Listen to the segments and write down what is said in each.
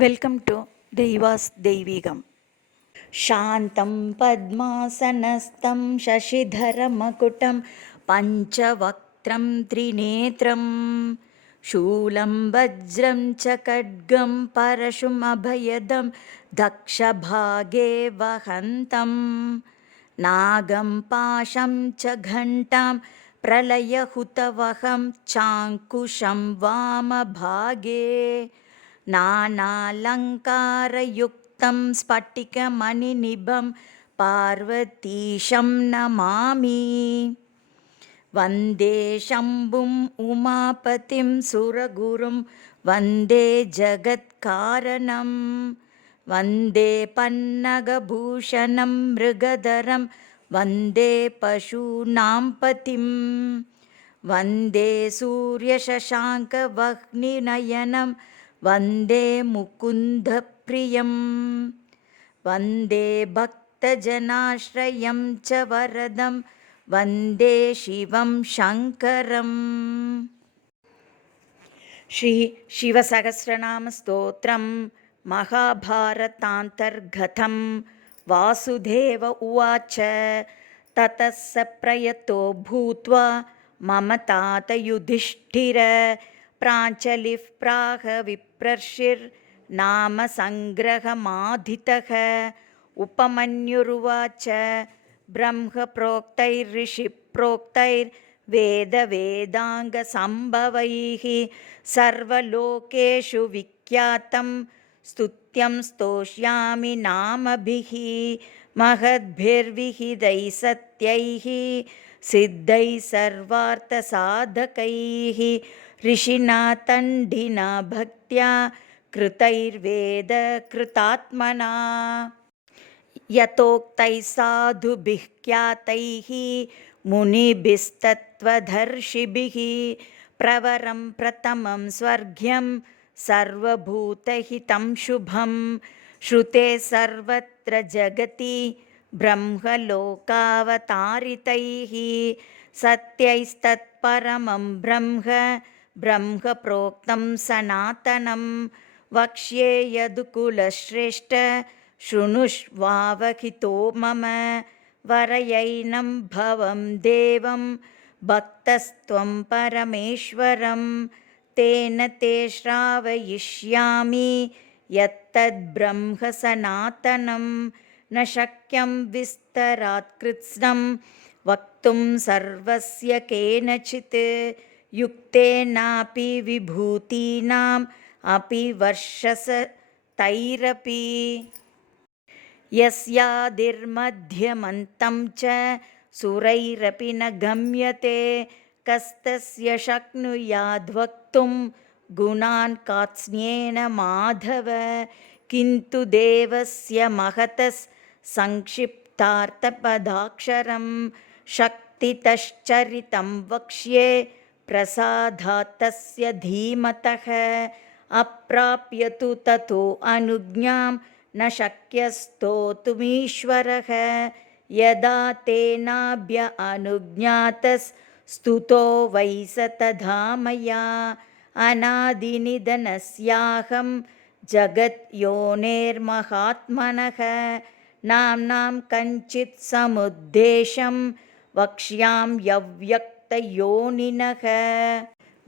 Welcome to దైవాస్ దైవీగం. శాంతం పద్మాసనస్థం శశిధరమకుటం పంచవక్త్రం త్రినేత్రం శూలం వజ్రం చ ఖడ్గం పరశుమభయదం దక్షభాగే వహంతం నాగం పాశం చ ఘంటాం ప్రళయహుతవహం చాంకుశం వామభాగే नानालङ्कारयुक्तं स्फटिकमणिनिभं पार्वतीशं नमामि. वन्दे शम्भुम् उमापतिं सुरगुरुं वन्दे जगत्कारणं वन्दे पन्नगभूषणं मृगधरं वन्दे पशूनां पतिं वन्दे सूर्यशशाङ्कवह्निनयनं वन्दे मुकुन्दप्रियं वन्दे भक्तजनाश्रयं च वरदं वन्दे शिवं शङ्करम्. श्री शिवसहस्रनामस्तोत्रं महाभारतान्तर्गतं. वासुदेव उवाच ततः स प्रयतो भूत्वा मम तात युधिष्ठिर प्राञ्जलिः प्राह विप्रर्षिर्नाम सङ्ग्रहमाधितः. उपमन्युरुवाच ब्रह्मप्रोक्तैर्षिप्रोक्तैर्वेदवेदाङ्गसम्भवैः सर्वलोकेषु विख्यातं स्तुत्यं स्तोष्यामि नामभिः. महद्भिर्विहितैः सत्यैः सिद्धैः सर्वार्थसाधकैः ऋषिणा तण्डिना भक्त्या कृतैर्वेदकृतात्मना यतोक्तैः साधुभिः ख्यातैः मुनिभिस्तत्त्वदर्शिभिः प्रवरं प्रथमं स्वर्ग्यं सर्वभूतहितं शुभं. श्रुते सर्वत्र जगति ब्रह्मलोकावतारितैः सत्यैस्तत्परमं ब्रह्म प्रोक्तं सनातनं. वक्ष्ये यदुकुलश्रेष्ठ शृणुष्वावहितो मम. वरयैनं भवं देवं भक्तस्त्वं परमेश्वरं. तेन ते श्रावयिष्यामि यत्तद्ब्रह्म सनातनं. न शक्यं विस्तरात् कृत्स्नं वक्तुं सर्वस्य केनचित्. युक्तेनापि विभूतीनाम् अपि वर्षसतैरपि. यस्यादिर्मध्यमन्तं च सुरैरपि न गम्यते. कस्तस्य शक्नुयाद्वक्तुं गुणान् कार्त्स्येन माधव. किन्तु देवस्य महतः संक्षिप्तार्थपदाक्षरं शक्तितश्चरितं वक्ष्ये प्रसादात् तस्य धीमतः. अप्राप्य तु ततो अनुज्ञां न शक्यस्तोतुमीश्वरः. यदा तेनाभ्य अनुज्ञातस्तुतो वै स तथा मया. अनादिनिधनस्याहं जगद्योनेर्महात्मनः. नाम्नां कञ्चित् समुद्देशं वक्ष्याम्यव्यक्तयोनिनः.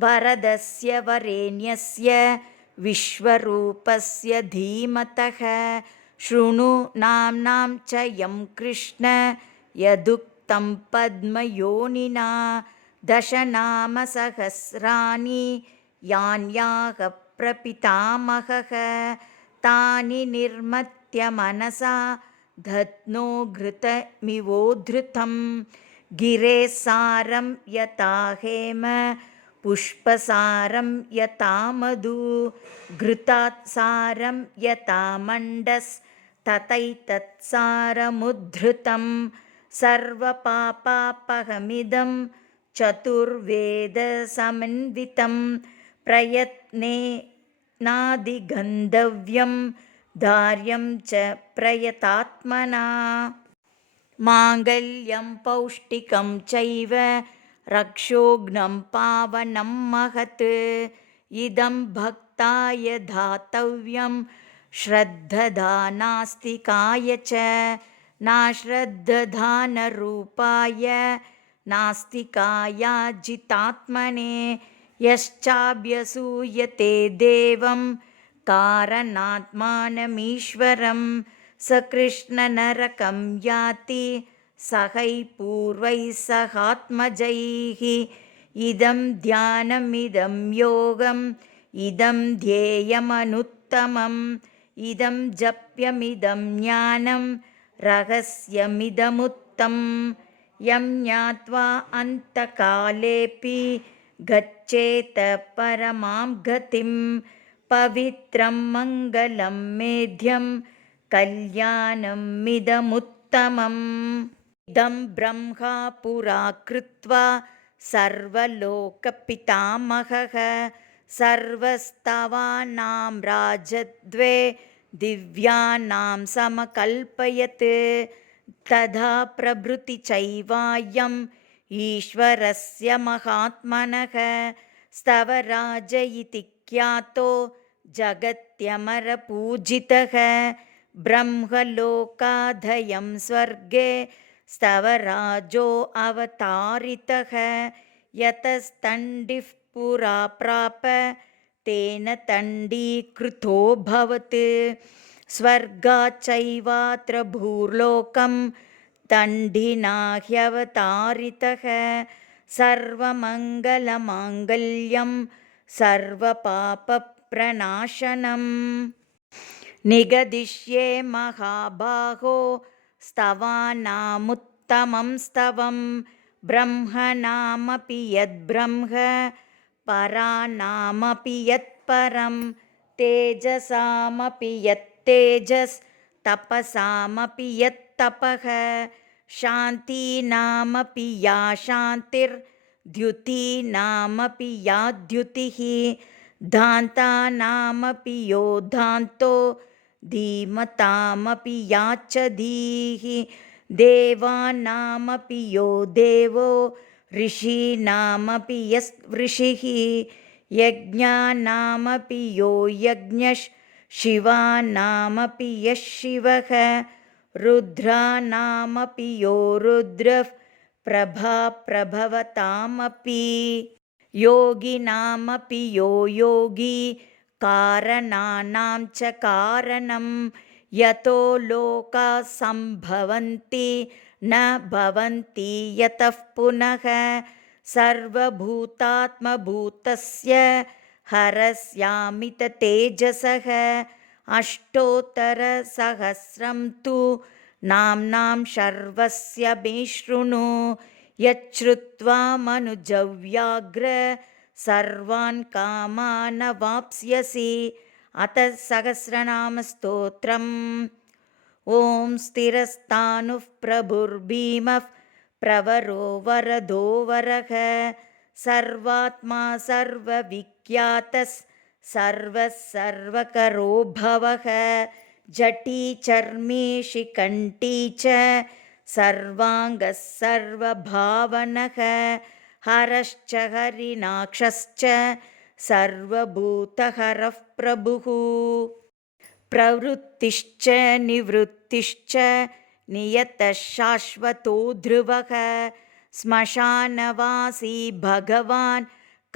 वरदस्य वरेण्यस्य विश्वरूपस्य धीमतः. शृणु नाम्नां च यं कृष्ण यदुक्तं पद्मयोनिना. दशनामसहस्राणि यान्याः प्रपितामहः. तानि निर्मत्य मनसा दध्नो घृतमिवोद्धृतं. गिरेः सारं यथा हेम पुष्पसारं यथा मधु. घृतात् सारं यथा मण्डस्तथैतत्सारमुद्धृतं. सर्वपापापहमिदं चतुर्वेदसमन्वितं. प्रयत्नेनाधिगन्तव्यं धार्यं च प्रयतात्मना. माङ्गल्यं पौष्टिकं चैव रक्षोघ्नं पावनं महत्. इदं भक्त भक्ताय दातव्यं श्रद्धदानास्तिकाय च नाश्रद्धदानरूपाय नास्तिकायाजितात्मने यश्चाभ्यसूयते देवं कारणात्मानमीश्वरं स कृष्णनरकं याति सहै पूर्वैः सहात्मजैः इदं ध्यानमिदं योगम् इदं ध्येयमनुत्तमम् इदं जप्यमिदं ज्ञानं रहस्यमिदमुत्तमम् यं ज्ञात्वा अन्तकालेऽपि गच्छेत परमां गतिं पवित्रं मङ्गलं मेध्यं कल्याणमिदमुत्तमम् इदं ब्रह्मा पुरा कृत्वा सर्वलोकपितामहः सर्वस्तवानां राजद्वे दिव्यानां समकल्पयत् तथा प्रभृति चैवायम् ईश्वरस्य महात्मनः स्तवराज इति ख्यातो जगत्यमरपूजितः ब्रह्मलोकाधयं स्वर्गे स्तवराजो अवतारितः यतस्तण्डिः पुरा प्राप तेन तण्डीकृतोऽभवत् स्वर्गाच्चैवात्र भूर्लोकं तण्डिना ह्यवतारितः सर्वमङ्गलमाङ्गल्यं सर्वपापप्रणाशनम् निगदिष्ये महाबाहो स्तवानामुत्तमं स्तवं ब्रह्मणामपि यद्ब्रह्म पराणामपि यत्परं तेजसामपि यत्तेजस् तपसामपि यत्तपः शान्तीनामपि या शान्तिर्द्युतीनामपि या द्युतिः धान्तानामपि यो धान्तो धीमतामपि या च धीः देवानामपि यो देवो ऋषीणामपि यस्ऋषिः यज्ञानामपि यो यज्ञः शिवानामपि यः शिवः रुद्रानामपि यो रुद्रः प्रभा प्रभवतामपि योगिनामपि यो योगी कारणानां च कारणं यतो लोकाः सम्भवन्ति न भवन्ति यतः पुनः सर्वभूतात्मभूतस्य हरस्यामित तेजसः अष्टोत्तरसहस्रं तु नाम्नां शर्वस्य मे शृणु यच्छ्रुत्वा मनुजव्याघ्र सर्वान् कामान् वाप्स्यसि अथ सहस्रनामस्तोत्रम् ॐ स्थिरस्तानुः प्रभुर्भीमः प्रवरो वरदो वरः सर्वात्मा सर्वविख्यातः सर्वः सर्वकरो भवः जटी चर्मी शिखण्डी च सर्वाङ्गः सर्वभावनः हरश्च हरिणाक्षश्च सर्वभूतहरः प्रभुः प्रवृत्तिश्च निवृत्तिश्च नियतः शाश्वतो ध्रुवः श्मशानवासी भगवान्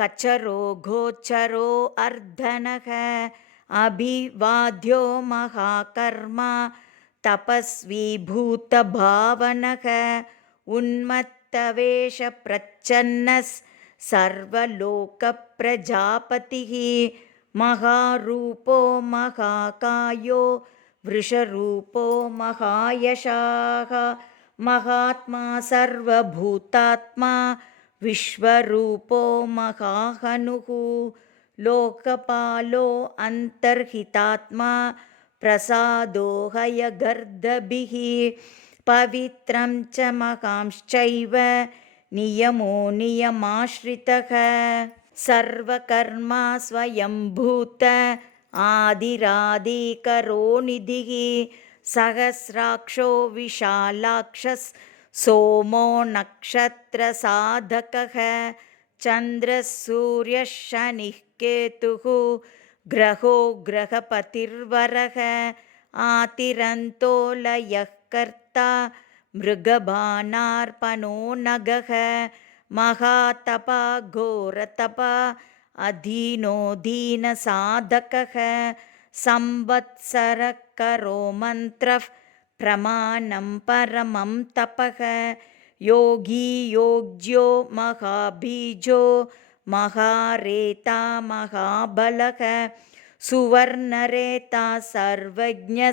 कचरो गोचरो अर्धनः अभिवाद्यो महाकर्मा तपस्वी भूतभावनः उन्मत्तवेषप्रच्छन्नः सर्वलोकप्रजापतिः महारूपो महाकायो वृषरूपो महायशाः महात्मा सर्वभूतात्मा विश्वरूपो महाहनुः लोकपालो अन्तर्हितात्मा प्रसादो हयगर्दभिः पवित्रं च महांश्चैव नियमो नियमाश्रितः सर्वकर्मा स्वयंभूत आदिरादिकरो निधिः सहस्राक्षो विशालाक्षः सोमो नक्षत्रसाधकः चन्द्रः सूर्यः शनिः केतुः ग्रहो ग्रहपतिर्वरः आतिरन्तो लयः कर्ता मृगबाणार्पणो नगः महातपा घोरतपा अधीनो दीनसाधकः संवत्सरः करो मन्त्रः प्रमाणं परमं तपः योगी योग्यो महाबीजो महारेता महाबलः सुवर्णरेता सर्वज्ञः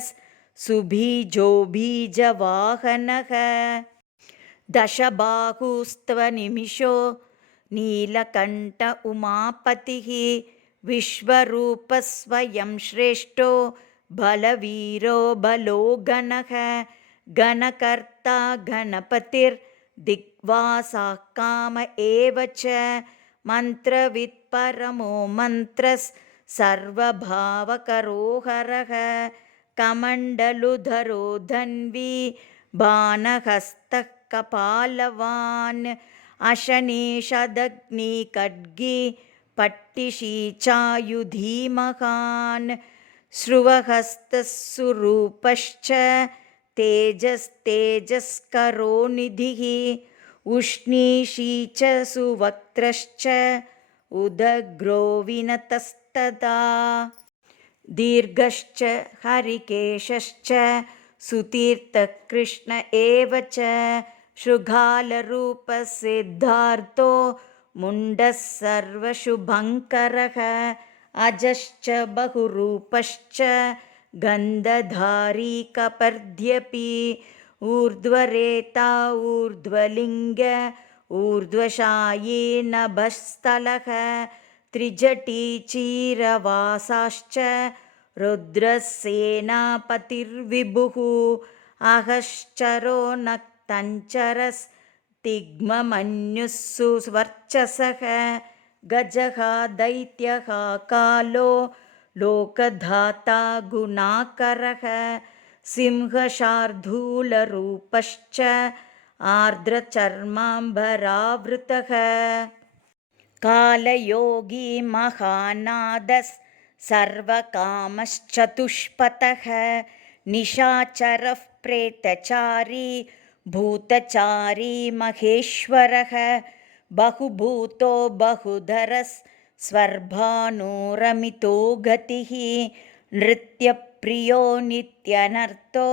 सुबीजो बीजवाहनः दशबाहुस्त्वनिमिषो नीलकण्ठ उमापतिः विश्वरूपस्वयं श्रेष्ठो बलवीरो बलो गणः गणकर्ता गणपतिर्दिग्वासः काम एव च मन्त्रवित्परमो मन्त्रस् सर्वभावकरो हरः कमण्डलुधरो धन्वी बाणहस्तः कपालवान् अशनीषदग्नि खड्गी पट्टिशी चायुधी महान् श्रुवहस्तः सुरूपश्च तेजस्तेजस्करो निधिः उष्णीषी च सुवक्त्रश्च उदग्रो विनतस्तदा दीर्घश्च हरिकेशश्च सुतीर्थकृष्ण एव च शृगालरूपसिद्धार्थो मुण्डः सर्वशुभङ्करः अजश्च बहुरूपश्च गन्धधारी कपर्द्यपि ऊर्ध्वरेता ऊर्ध्वलिङ्ग ऊर्ध्वशायी नभस्थलः त्रिजटी चीरवासाश्च रुद्रसेनापतिर्विभुः अहश्चरो नक्तञ्चरस्तिग्ममन्युः सुवर्चसः गजः दैत्यः कालो लोकधाता गुणाकरः सिंहशार्दूलरूपश्च आर्द्रचर्माम्बरावृतः कालयोगी महानादस् सर्वकामश्चतुष्पथः निशाचरः प्रेतचारी भूतचारी महेश्वरः बहुभूतो बहुधरस् स्वर्भानुरमितो गतिः नृत्यप्रियो नित्यनर्तो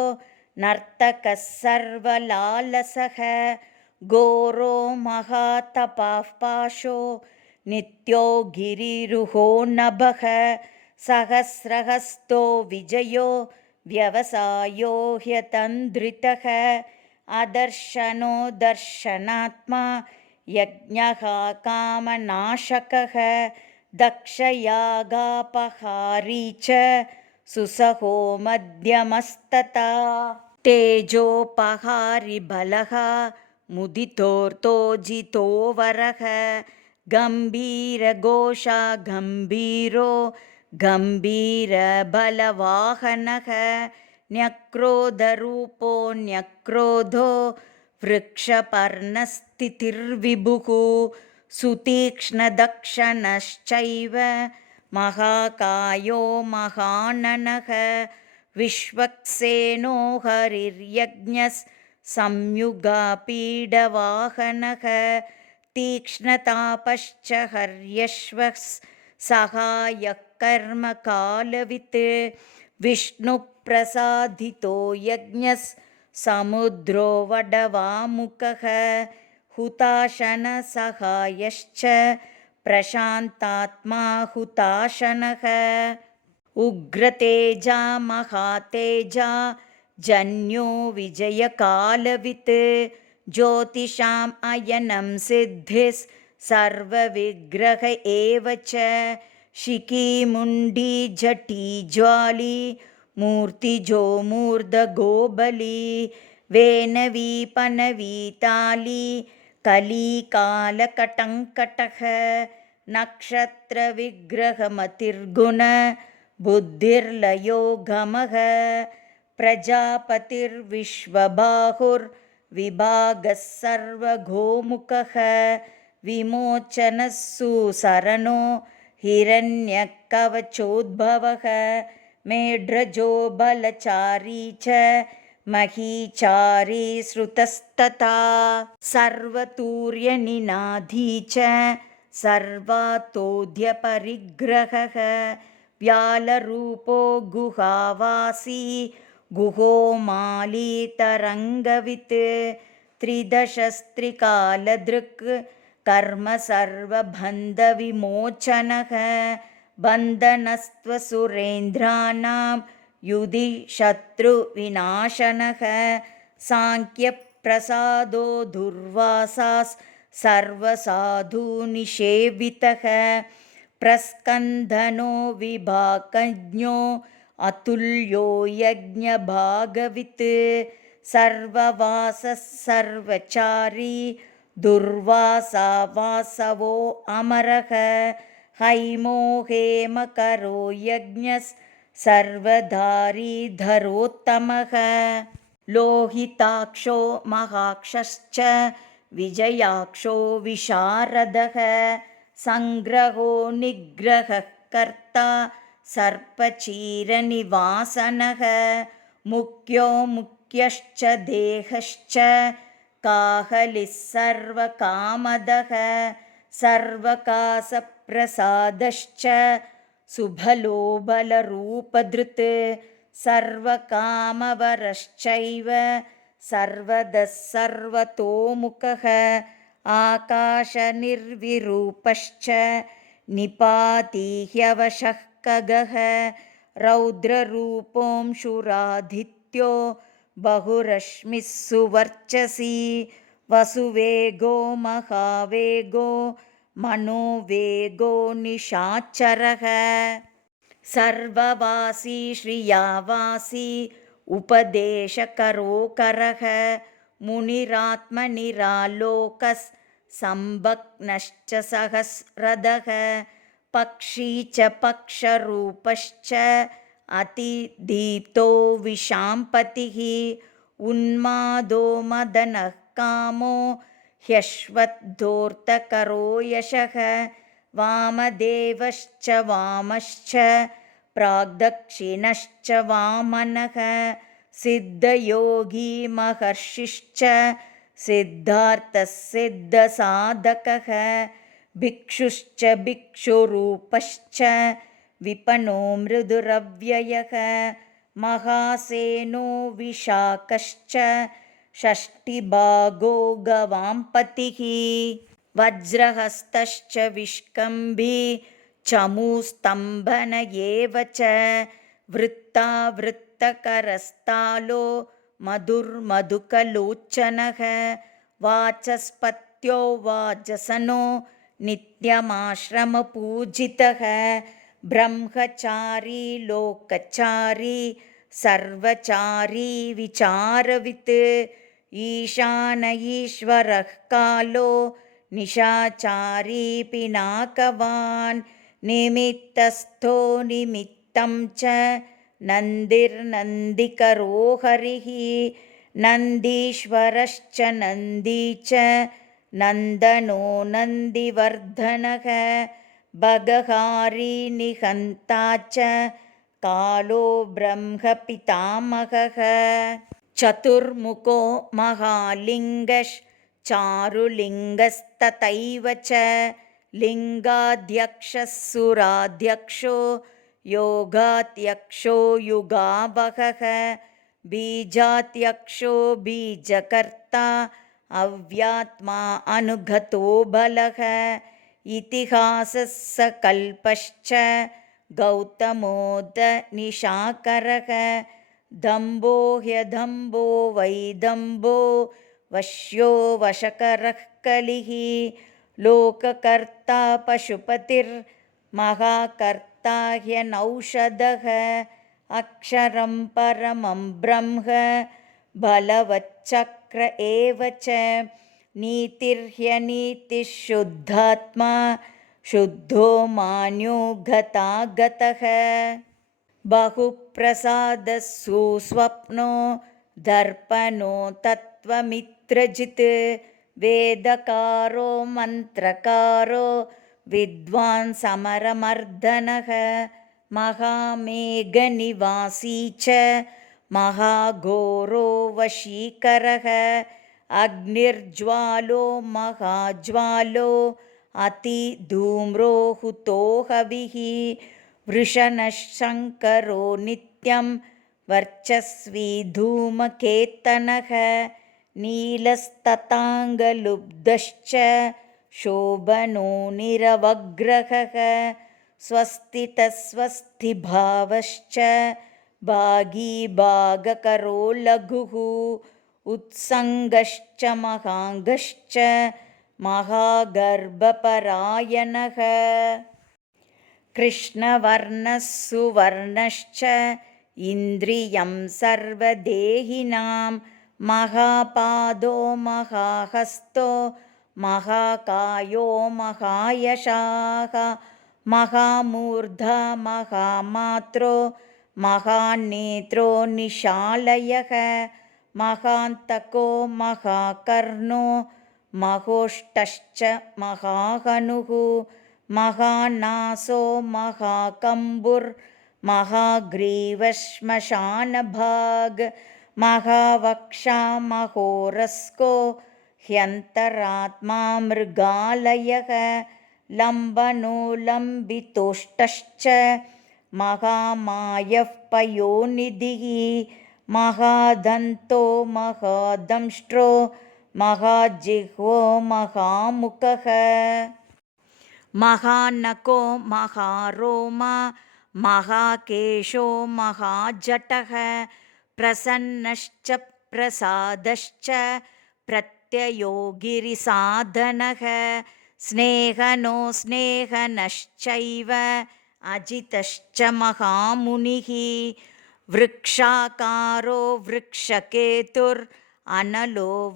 नर्तकः सर्वलालसः घोरो महातपः पाशो नित्यो गिरिरुहो नभः सहस्रहस्तो विजयो व्यवसायो ह्यतन्द्रितः अदर्शनो दर्शनात्मा यज्ञः कामनाशकः दक्षयागापहारी च सुसहो मध्यमस्तता तेजोपहारि बलः मुदितोऽर्तो जितो वरः गम्भीरघोषा गम्भीरो गम्भीरबलवाहनः न्यक्रोधरूपो न्यक्रोधो वृक्षपर्णस्थितिर्विभुः सुतीक्ष्णदक्षनश्चैव महाकायो महाननः विश्वक्सेनो हरिर्यज्ञः संयुगापीडवाहनः तीक्ष्णतापश्च हर्यश्वः सहायः कर्मकालवित् विष्णुप्रसादितो यज्ञः समुद्रो वडवामुखः हुताशनसहायश्च प्रशान्तात्मा हुताशनः उग्रतेजा महातेजा जन्यो विजयकालवित् ज्योतिषाम् अयनं सिद्धिः सर्वविग्रह एव च शिखीमुण्डी जटी ज्वाली मूर्तिजो मूर्धगोबली वेनवी पनवीताली कलीकालकटङ्कटः नक्षत्रविग्रहमतिर्गुण बुद्धिर्लयो गमः प्रजापतिर्विश्वबाहुर्विभागः सर्वघोमुखः विमोचनः सुसरणो हिरण्यकवचोद्भवः मेढ्रजो बलचारी च महीचारी श्रुतस्तथा सर्वतूर्यनिनादी च सर्वातोऽध्यपरिग्रहः व्यालरूपो गुहावासी गुहो मालीतरङ्गवित् त्रिदशस्त्रिकालदृक् कर्म सर्वबन्धविमोचनः बन्धनस्त्वसुरेन्द्राणां युधि शत्रुविनाशनः साङ्ख्यप्रसादो दुर्वासास् सर्वसाधुनिषेवितः प्रस्कन्दनो विभागज्ञो अतुल्यो यज्ञभागवित् सर्ववासः सर्वचारी दुर्वासा वासवो अमरः हैमो हेमकरो यज्ञस् सर्वधारी धरोत्तमः लोहिताक्षो महाक्षश्च विजयाक्षो विशारदः संग्रहो निग्रहः कर्ता सर्पचीरनिवासनः मुख्यो मुख्यश्च देहश्च काहलिः सर्वकामदः सर्वकासप्रसादश्च सुबलो बलरूपधृत् सर्वकामवरश्चैव सर्वदः सर्वतोमुखः आकाशनिर्विरूपश्च निपातीह्यवशः खगः रौद्ररूपोऽंशुरादित्यो बहुरश्मिः सुवर्चसी वसुवेगो महावेगो मनोवेगो निशाचरः सर्ववासी श्रियावासी उपदेशकरोकरः मुनिरात्मनिरालोकः संभग्नश्च सहस्रदः पक्षी च पक्षरूपश्च अतिदीप्तो विशाम्पतिः उन्मादो मदनः कामो ह्यश्वद्धोर्तकरो यशः वामदेवश्च वामश्च प्राग्दक्षिणश्च वामनः सिद्धयोगी महर्षिश्च सिद्धार्थः सिद्धसाधकः भिक्षुश्च भिक्षुरूपश्च विपनो मृदुरव्ययः महासेनो विशाकश्च षष्टिभागो गवाम्पतिः वज्रहस्तश्च विष्कम्भी चमूस्तम्भन एव च वृत्तावृत्तकरस्तालो मधुर्मधुकलोचनः वाचस्पत्यो वाजसनो नित्यमाश्रमपूजितः ब्रह्मचारी लोकचारी सर्वचारी विचारवित् ईशान ईश्वरः कालो निशाचारी पिनाकवान् निमित्तस्थो निमित्तं च नन्दिर्नन्दिकरो हरिः नन्दीश्वरश्च नन्दी च नन्दनो नन्दिवर्धनः भगहारी निहन्ता च कालो ब्रह्मपितामहः चतुर्मुखो महालिङ्गश्चारुलिङ्गस्तथैव च लिङ्गाध्यक्षः सुराध्यक्षो योगाध्यक्षो युगावहः बीजाध्यक्षो बीजकर्ता अव्यात्मा अनुगतो बलः इतिहासः सकल्पश्च गौतमोदनिशाकरः दम्भो ह्यदम्भो वैदम्भो वश्यो वशकरः कलिः लोककर्ता पशुपतिर्महाकर्ता ह्यनौषधः अक्षरं परमं ब्रह्म बलवच्चक्र एव च नीतिर्ह्यनीतिः शुद्धात्मा शुद्धो मान्यो गतागतः बहुप्रसादः सुस्वप्नो दर्पणो तत्त्वमित्रजित् वेदकारो मन्त्रकारो विद्वान् समरमर्दनः महामेघनिवासी च महाघोरो वशीकरः अग्निर्ज्वालो महाज्वालो अतिधूम्रो हुतो हविः वृषणः शङ्करो नित्यं वर्चस्वी धूमकेतनः नीलस्तताङ्गलुब्धश्च शोभनो निरवग्रहः स्वस्तितस्वस्तिभावश्च भागीभागकरो लघुः उत्सङ्गश्च महाङ्गश्च महागर्भपरायणः कृष्णवर्णः सुवर्णश्च इन्द्रियं सर्वदेहिनां महापादो महाहस्तो महाकायो महायशाः महामूर्धा महामात्रो महानेत्रो निशालयः महान्तको महाकर्णो महोष्टश्च महाहनुः महानासो महाकम्बुर्महाग्रीवश्मशानभाग महावक्षा महोरस्को ह्यन्तरात्मा मृगालयः लम्बनो लम्बितोष्टश्च महामायः पयोनिधिः महादन्तो महादंष्ट्रो महाजिह्वो महामुखः महानको महारोमा महाकेशो महाजटः प्रसन्नश्च प्रसादश्च प्रत्ययो गिरिसाधनः स्नेहनो स्नेहनश्चैव अजितश्च महामुनिः वृक्षाकारो वृक्षकेतुरनलो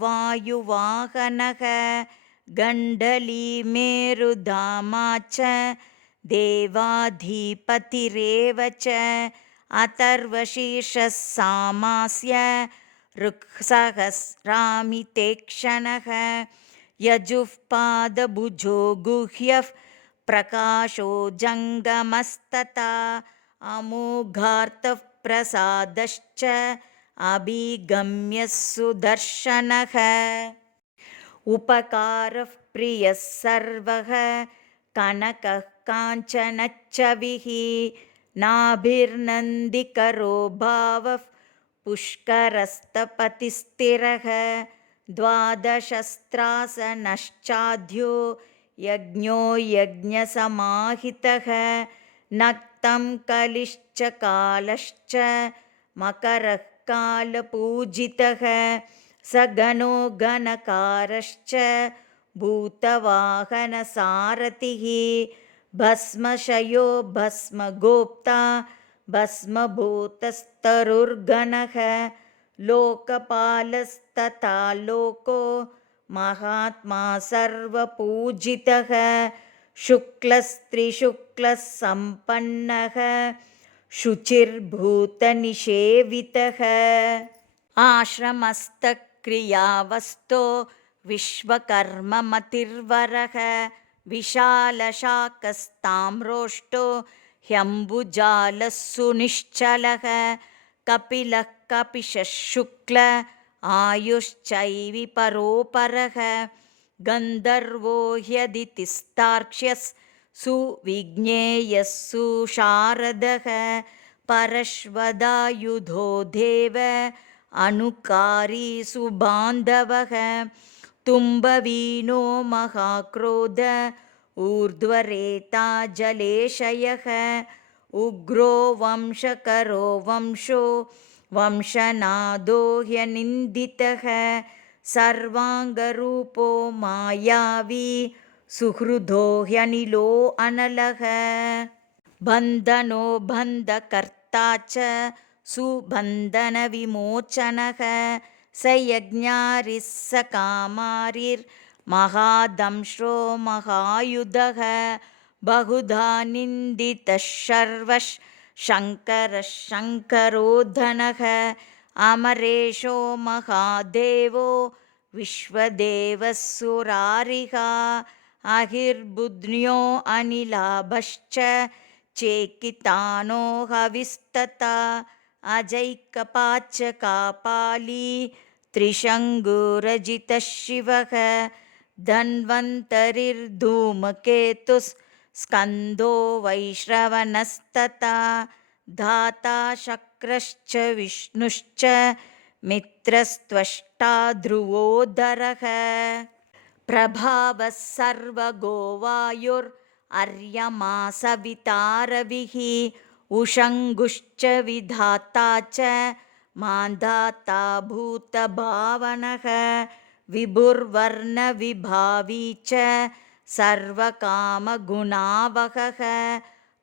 वायुवाहनः गण्डली मेरुधामा च देवाधिपतिरेव च अथर्वशीर्षः सामास्य ऋक्सहस्रामितेक्षणः यजुःपादभुजो गुह्यः प्रकाशो जङ्गमस्तथा अमोघार्थः प्रसादश्च अभिगम्यः सुदर्शनः उपकारः प्रियः सर्वः कनकः काञ्चनच्छविः नाभिर्नन्दिकरो भावः पुष्करस्तपतिस्थिरः द्वादशस्त्रासनश्चाद्यो यज्ञो यज्ञसमाहितः नक्तं कलिश्च कालश्च मकरः कालपूजितः सगनो गणकारश्च भूतवाहनसारथिः भस्मशयो भस्मगोप्ता भस्मभूतस्तरुर्गणः लोकपालस्तथा लोको महात्मा सर्वपूजितः शुक्लस्त्रिशुक्लः सम्पन्नः शुचिर्भूतनिषेवितः आश्रमस्थक्रियावस्तो विश्वकर्ममतिर्वरः विशालशाकस्ताम्रोष्टो ह्यम्बुजालः सुनिश्चलः कपिलः कपिशः शुक्ल आयुश्चैवि परोपरः गन्धर्वो ह्यदितिस्तार्क्ष्यः सुविज्ञेयः सुशारदः परश्वदायुधो देव अनुकारी सुबान्धवः तुम्बवीनो महाक्रोध ऊर्ध्वरेता जलेशयः उग्रो वंशकरो वंशो वंशनादो ह्यनिन्दितः सर्वाङ्गरूपो मायावी सुहृदो ह्यनिलो अनलः बन्धनो बन्धकर्ता च सुबन्धनविमोचनः स यज्ञारिः स कामारिर्महादंश्रो महायुधः बहुधा निन्दितः शर्वः शङ्करः शङ्करो धनः अमरेशो महादेवो विश्वदेवः सुरारिः अहिर्बुध्न्यो अनिलाभश्च चेकितानो हविस्तथा अजैकपाच्च कापाली त्रिशङ्गुरजितः शिवः धन्वन्तरिर्धूमकेतुस्कन्दो वैश्रवणस्तथा धाता शक्रश्च विष्णुश्च मित्रस्त्वष्टा ध्रुवोदरः प्रभावः सर्वगो वायुर्र्यमा सवितारविः उषङ्गुश्च विधाता च मान्धाता भूतभावनः विभुर्वर्णविभावी च सर्वकामगुणावहः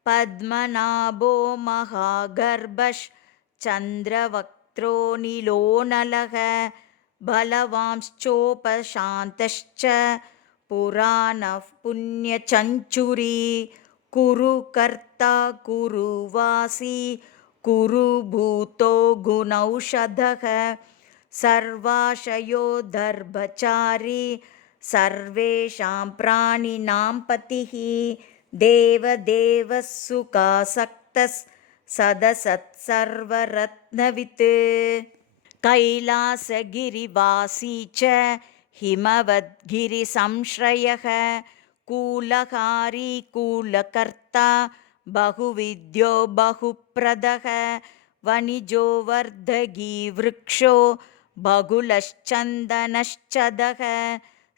पद्मनाभो महागर्भश्चन्द्रवक्त्रो नीलोनलः बलवांश्चोपशान्तश्च पुराणः पुण्यचञ्चुरी कुरु कर्ता कुरु वासी कुरु भूतो गुणौषधः सर्वाशयो दर्भचारी सर्वेषां प्राणिनां पतिः देवदेवः सुखासक्तः सदसत्सर्वरत्नवित् कैलासगिरिवासी च हिमवद्गिरिसंश्रयः कूलहारी कूलकर्ता बहुविद्यो बहुप्रदः वनिजो वर्धगीवृक्षो बहुलश्चन्दनश्चदः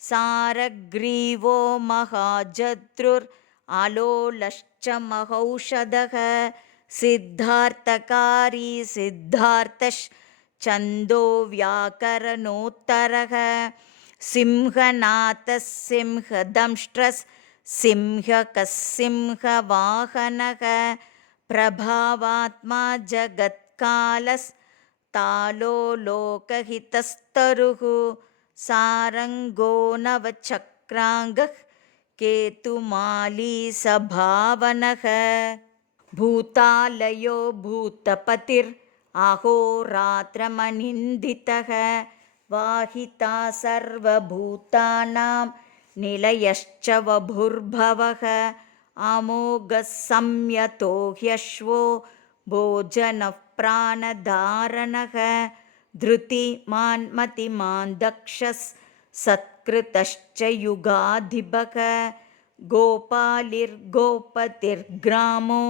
सारग्रीवो महाजत्रुरालोलश्च महौषधः सिद्धार्थकारी सिद्धार्थश्चन्दो व्याकरणोत्तरः सिंहनाथः सिंहदंष्ट्रः सिंहकः सिंहवाहनः प्रभावात्मा जगत्कालस्तालो लोकहितस्तरुः सारङ्गो नवचक्राङ्गः केतुमाली सभावनः भूतालयो भूतपतिरहोरात्रमनिन्दितः वाहिता सर्वभूतानां निलयश्च वभुर्भवः अमोघः संयतो ह्यश्वो भोजनः प्राणधारणः धृतिमान् मतिमान् दक्षः सत्कृतश्च युगाधिपः गोपालिर्गोपतिर्ग्रामो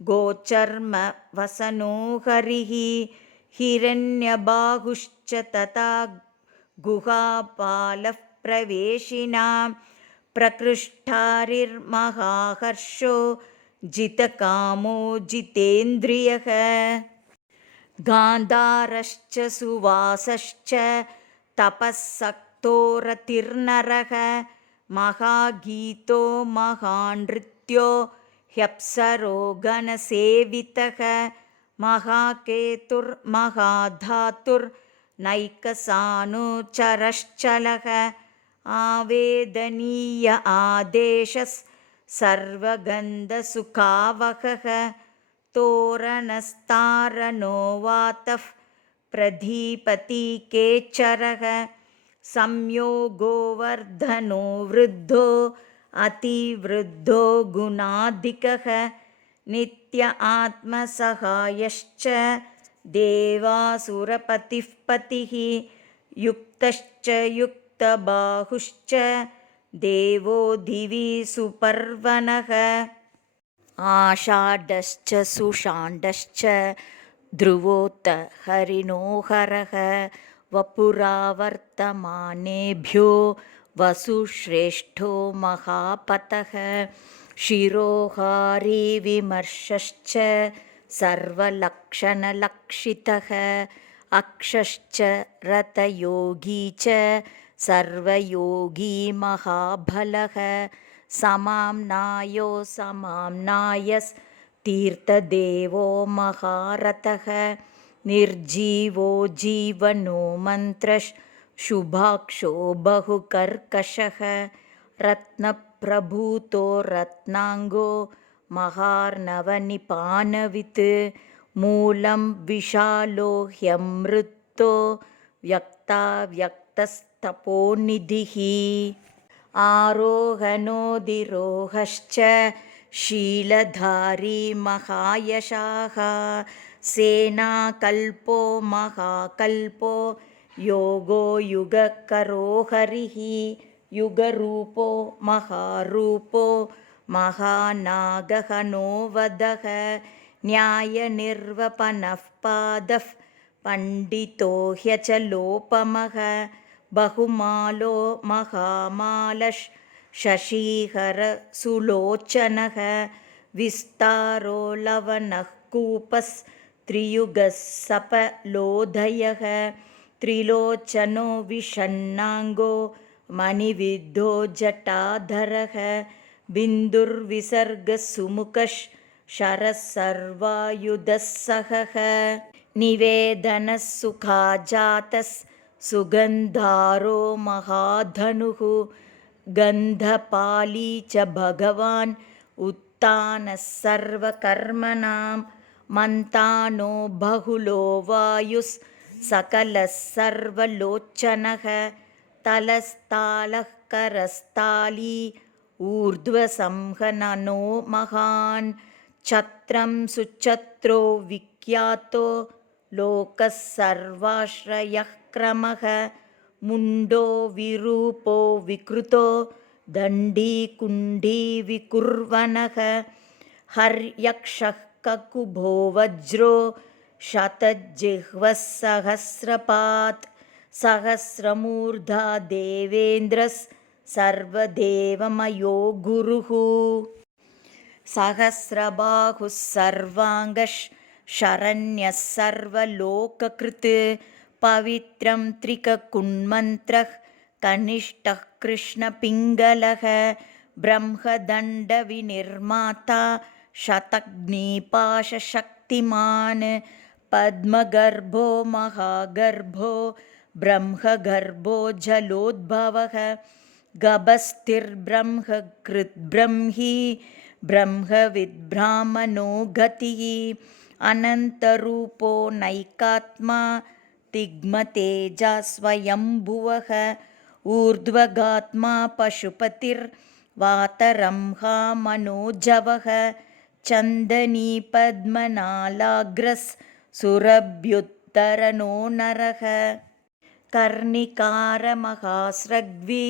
गोचर्म वसनो हरिः हिरण्यबाहुश्च तथा गुहापालः प्रवेशिनां प्रकृष्टारिर्महाहर्षो जितकामो जितेन्द्रियः गान्धारश्च सुवासश्च तपःसक्तो रतिर्नरः महागीतो महानृत्यो ह्यप्सरो गणसेवितः महाकेतुर्महाधातुर्नैकसानुचरश्चलः आवेदनीय आदेशः सर्वगन्धसुखावहः तोरणस्तारणो वातः प्रदीपति केचरः संयोगो वर्धनो वृद्धो अतिवृद्धो गुणाधिकः नित्य आत्मसहायश्च देवासुरपतिः पतिः युक्तश्च युक्तबाहुश्च देवो दिवि सुपर्वणः आषाढश्च सुषाण्डश्च ध्रुवोत हरिणोहरः वपुरावर्तमानेभ्यो वसुश्रेष्ठो महापतः शिरोहारी विमर्शश्च सर्वलक्षणलक्षितः अक्षश्च रतयोगी च सर्वयोगी महाबलः समाम्नायो समाम्नायस्तीर्थदेवो महारथः निर्जीवो जीवनो मन्त्रः शुभाक्षो बहुकर्कशः रत्नप्रभूतो रत्नाङ्गो महार्णवनिपानवित् मूलं विशालो ह्यमृतो व्यक्ताव्यक्तस्तपोनिधिः आरोहणोदिरोहश्च शीलधारी महायशाः सेनाकल्पो महाकल्पो योगो युगकरो हरिः युगरूपो महारूपो महानागहनो वदः न्यायनिर्वपनः पादः पण्डितो ह्यचलोपमः बहुमालो महामालः शशीहरसुलोचनः विस्तारो लवणः कूपस्त्रियुगः सपलोदयः त्रिलोचनो विषण्णाङ्गो मणिविद्धो जटाधरः बिन्दुर्विसर्गसुमुखः शरः सर्वायुधः सहः निवेदनः सुखाजातः सुगन्धारो महाधनुः गन्धपाली च भगवान् उत्तानः सर्वकर्मणां मन्तानो बहुलो वायुः सकलः सर्वलोचनः तलस्तालः करस्ताली ऊर्ध्वसंहननो महान् छत्रं सुच्छत्रो विख्यातो लोकः सर्वाश्रयः क्रमः मुण्डो विरूपो विकृतो दण्डी कुण्डी विकुर्वणः हर्यक्षः ककुभो वज्रो शतजिह्वः सहस्रपात् सहस्रमूर्धा देवेन्द्रः सर्वदेवमयो गुरुः सहस्रबाहुः सर्वाङ्गः शरण्यः सर्वलोककृत् पवित्रं त्रिककुण्मन्त्रः कनिष्ठः कृष्णपिङ्गलः ब्रह्मदण्डविनिर्माता शतघ्नीपाशशक्तिमान् पद्मगर्भो महागर्भो ब्रह्मगर्भो जलोद्भवः गभस्तिर्ब्रह्मकृद्ब्रह्मी ब्रह्मविद्ब्राह्मणो गतिः अनन्तरूपो नैकात्मा तिग्मतेजा स्वयंभुवः ऊर्ध्वगात्मा पशुपतिर्वातरंहा मनोजवः चन्दनी पद्मनालाग्रस् सुरभ्युत्तरनो नरः कर्णिकारमहास्रग्वी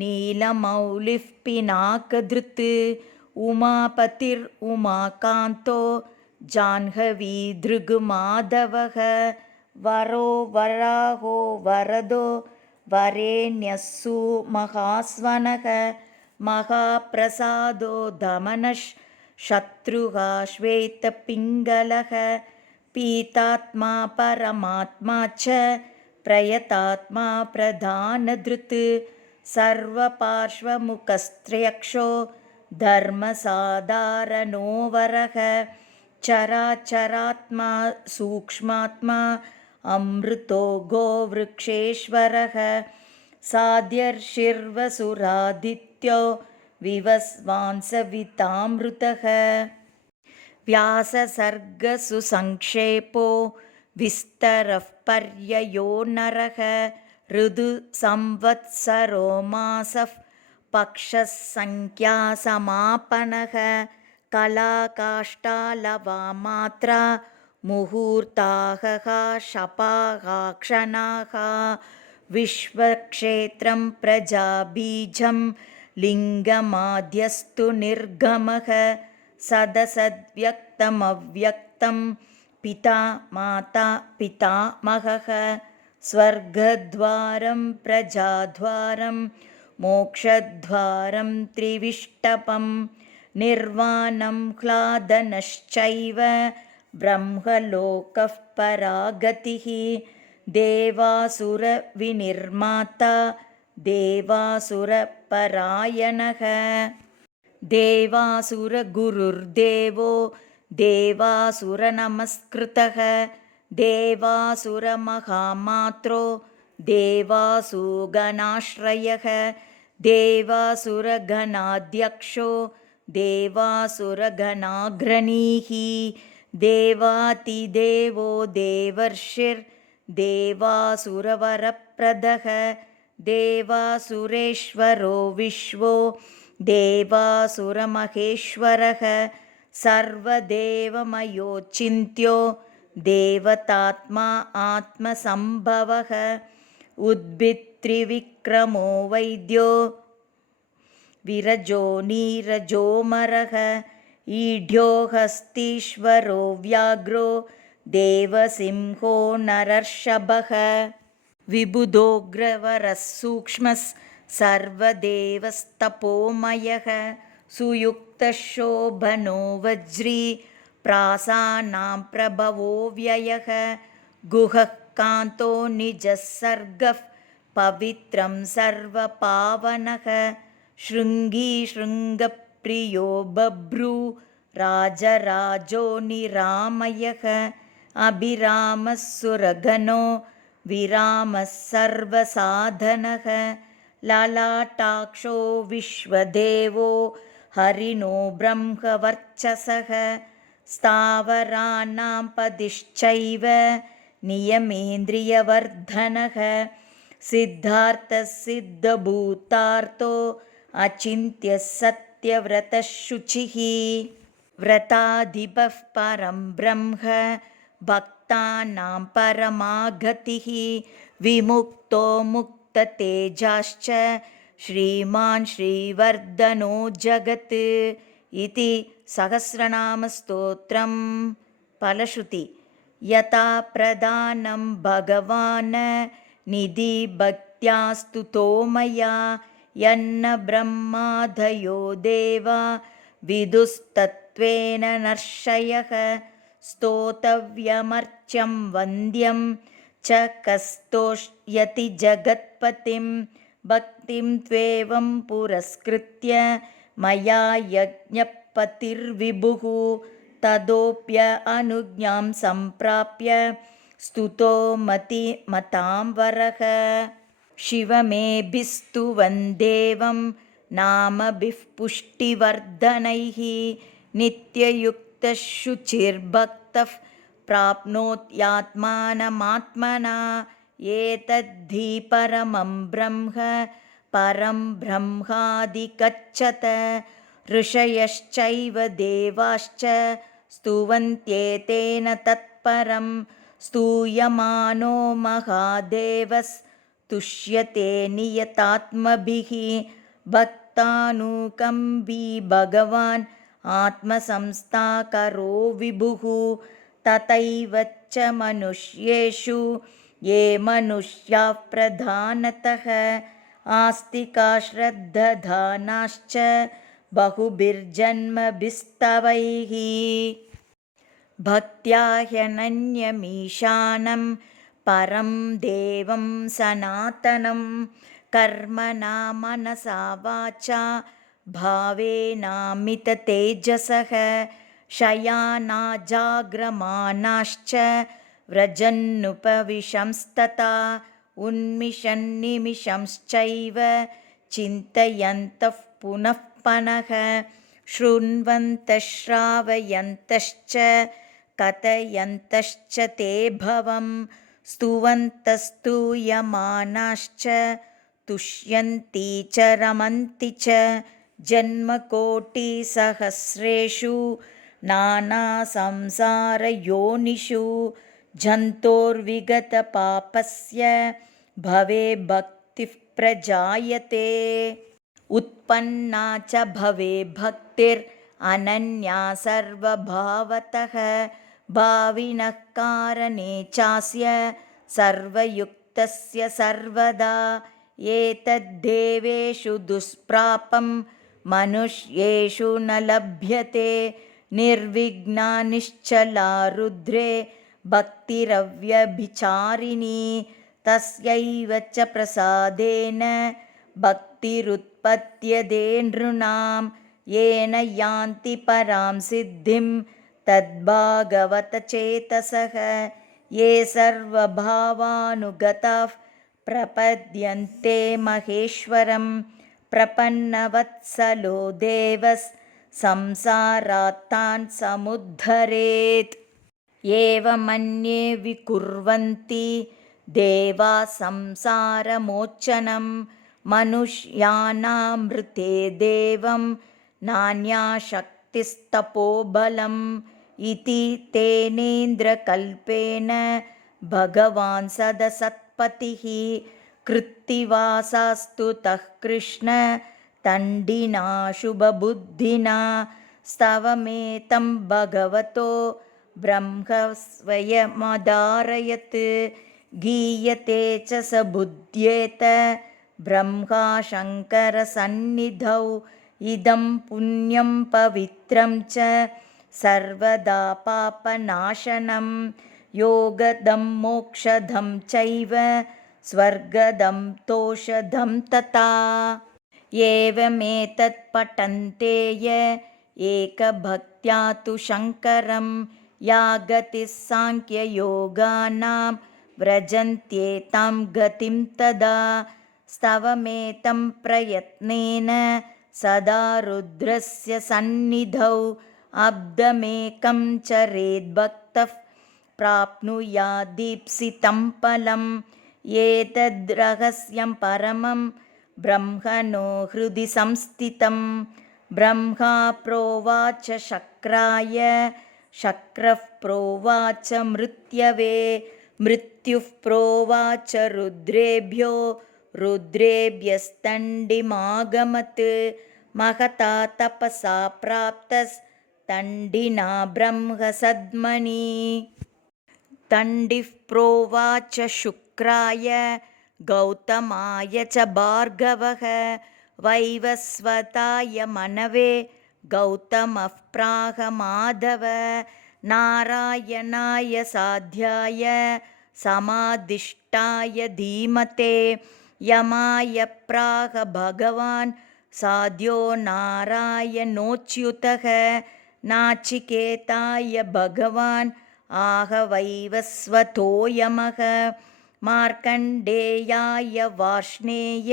नीलमौलिः पिनाकधृत् उमापतिरुमाकान्तो जाह्नवी भृगुमाधवः वरो वराहो वरदो वरेण्यः सुमहास्वनः महाप्रसादो दमनः शत्रुः श्वेतपिङ्गलः पीतात्मा परमात्मा च प्रयतात्मा प्रधानधृत् सर्वपार्श्वमुखस्त्र्यक्षो धर्मसाधारणो वरः चराचरात्मा सूक्ष्मात्मा अमृतो गोवृक्षेश्वरः साध्यर्षिर्वसुरादित्यो विवस्वांसवितामृतः व्याससर्गसुसङ्क्षेपो विस्तरः पर्ययो नरः ऋदुसंवत्सरो मासः पक्षः संख्यासमापनः कलाकाष्ठालवामात्रा मुहूर्ताः शपाः क्षणाः विश्वक्षेत्रं प्रजाबीजं लिङ्गमाद्यस्तु निर्गमः सदसद्व्यक्तमव्यक्तं पिता माता पितामहः स्वर्गद्वारं प्रजाद्वारं मोक्षद्वारं त्रिविष्टपं निर्वाणं ह्लादनश्चैव ब्रह्मलोकः परागतिः देवासुरविनिर्माता देवासुरपरायणः देवासुरगुरुर्देवो देवासुरनमस्कृतः देवासुरमहामात्रो देवासुगणाश्रयः देवासुरगणाध्यक्षो देवासुरगणाग्रणीः देवातिदेवो देवर्षिर्देवासुरवरप्रदः देवासुरेश्वरो विश्वो देवासुरमहेश्वरः सर्वदेवमयोचिन्त्यो देवतात्मा आत्मसम्भवः उद्भित्त्रिविक्रमो वैद्यो विरजो नीरजोमरः ईढ्यो हस्तीश्वरो व्याघ्रो देवसिंहो नरर्षभः विबुधोग्रवरः सूक्ष्मः सर्वदेवस्तपोमयः सुयुक्तः शोभनो वज्री प्रासानां प्रभवो व्ययः गुहः कान्तो निजः सर्गः पवित्रं सर्वपावनः शृङ्गी शृङ्गप्रियो बभ्रू राजराजो निरामयः अभिरामः सुरगणो विरामः सर्वसाधनः ललाटाक्षो विश्वदेवो हरिणो ब्रह्मवर्चसः स्थावराणां पतिश्चैव नियमेन्द्रियवर्धनः सिद्धार्थः सिद्धभूतार्थो अचिन्त्यः सत्यव्रतः शुचिः व्रताधिपः परं ब्रह्म भक्तानां परमागतिः विमुक्तो मुक्ततेजाश्च श्रीमान् श्रीवर्धनो जगत् इति सहस्रनामस्तोत्रं फलश्रुति यथा प्रदानं भगवान् निधि भक्त्या स्तुतो मया यन्न ब्रह्मादयो देवा विदुस्तत्त्वेन नर्षयः स्तोतव्यमर्च्यं वन्द्यं च कस्तोष्यति जगत्पतिं भक्तिं त्वेवं पुरस्कृत्य मया यज्ञपतिर्विभुः तदोप्य अनुज्ञां सम्प्राप्य स्तुतो मतांवरः शिवमेभिस्तुवन् देवं नामभिः पुष्टिवर्धनैः नित्ययुक्तः शुचिर्भक्तः प्राप्नोत्यात्मानमात्मना एतद्धि परमं ब्रह्म परं ब्रह्मादिकच्छत ऋषयश्चैव देवाश्च स्तुवन्त्येतेन तत्परं स्तूयमानो महादेवस्तुष्यते नियतात्मभिः भक्तानुकम्पी भगवान् आत्मसंस्थाकरो विभुः तथैव च मनुष्येषु ये मनुष्याः प्रधानतः आस्तिका श्रद्धधानाश्च बहुभिर्जन्मभिस्तवैः भक्त्या ह्यनन्यमीशानं परं देवं सनातनं कर्मणा मनसा वाचा भावेनामिततेजसः शयानाजाग्रमाणाश्च व्रजन्नुपविशंस्तथा उन्मिषन्निमिषंश्चैव चिन्तयन्तः पुनः पनः शृण्वन्तः श्रावयन्तश्च कथयन्तश्च ते भवं स्तुवन्तस्तूयमानाश्च तुष्यन्ति च रमन्ति च जन्मकोटिसहस्रेषु नानासंसारयोनिषु जन्तोर्विगतपापस्य भवे भक्तिः प्रजायते उत्पन्ना च भवे भक्तिरनन्या सर्वभावतः भाविनः कारणे चास्य सर्वयुक्तस्य सर्वदा एतद्देवेषु दुष्प्रापं मनुष्येषु न लभ्यते निर्विघ्ना निश्चला रुद्रे भक्तिरव्यभिचारिणी तस्यैव च प्रसादेन भक्तिरुत्पद्यते नृणां येन यान्ति परां सिद्धिं तद्भागवतचेतसः ये सर्वभावानुगताः प्रपद्यन्ते महेश्वरं प्रपन्नवत्सलो देवः संसारात्तान् समुद्धरेत् एवमन्ये विकुर्वन्ति देवा संसारमोचनं मनुष्याणामृते देवं नान्याशक्तिस्तपोबलम् इति तेनेन्द्रकल्पेन भगवान् सदसत्पतिः कृत्तिवासास्तु तः कृष्ण तण्डिना शुभबुद्धिना स्तवमेतं भगवतो ब्रह्मस्वयमदारयत् गीयते च स बुध्येत ब्रह्मा शङ्करसन्निधौ इदं पुण्यं पवित्रं च सर्वदा पापनाशनं योगदं मोक्षदं चैव स्वर्गदं तोषधं तथा एवमेतत् पठन्ते य एकभक्त्या तु शङ्करं या गतिः साङ्ख्ययोगानां व्रजन्त्येतां गतिं तदा स्तवमेतं प्रयत्नेन सदा रुद्रस्य सन्निधौ अब्दमेकं चरेद्भक्तः प्राप्नुयादीप्सितं फलम् एतद्रहस्यं परमं ब्रह्मणो हृदि संस्थितं ब्रह्मा प्रोवाच शक्राय शक्रः प्रोवाच मृत्यवे मृत्युः प्रोवाच रुद्रेभ्यो रुद्रेभ्यस्तण्डिमागमत् महता तपसा प्राप्तस्तण्डिना ब्रह्मसद्मनि तण्डिः प्रोवाच शुक्राय गौतमाय च भार्गवः वैवस्वताय मनवे गौतमः प्राह माधव नारायणाय साध्याय समादिष्टाय धीमते यमाय प्राह भगवान् साध्यो नारायणोच्युतः नाचिकेताय भगवान् आह वैवस्वतो यमः मार्कण्डेयाय वार्ष्णेय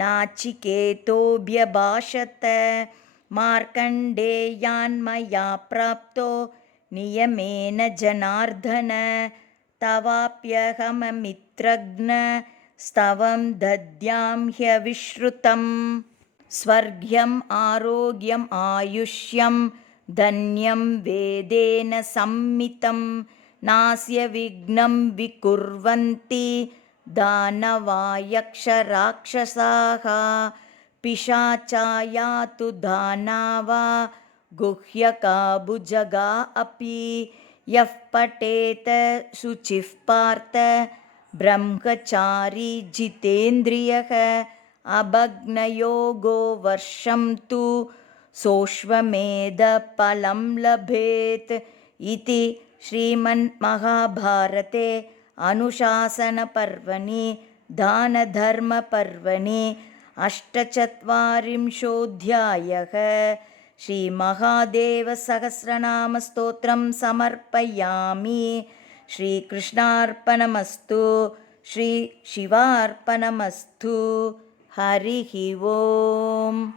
नाचिकेतोऽभ्यभाषत मार्कण्डेयान्मया प्राप्तो नियमेन जनार्दन तवाप्यहममित्रघ्न स्तवं दद्यां ह्यविश्रुतं स्वर्ग्यम् आरोग्यम् आयुष्यं धन्यं वेदेन सम्मितं नास्य विघ्नं विकुर्वन्ति दानवायक्षराक्षसाः पिशाचाया तु दानवा गुह्यका भुजगा अपि यः पठेत शुचिः पार्थ ब्रह्मचारी जितेन्द्रियः अभग्नयोगो वर्षं तु सोऽश्वमेधफलं लभेत् इति श्रीमन्महाभारते अनुशासनपर्वणि दानधर्मपर्वणि अष्टचत्वारिंशोऽध्यायः श्रीमहादेवसहस्रनामस्तोत्रं समर्पयामि। श्रीकृष्णार्पणमस्तु। श्रीशिवार्पणमस्तु। हरिः ओम्।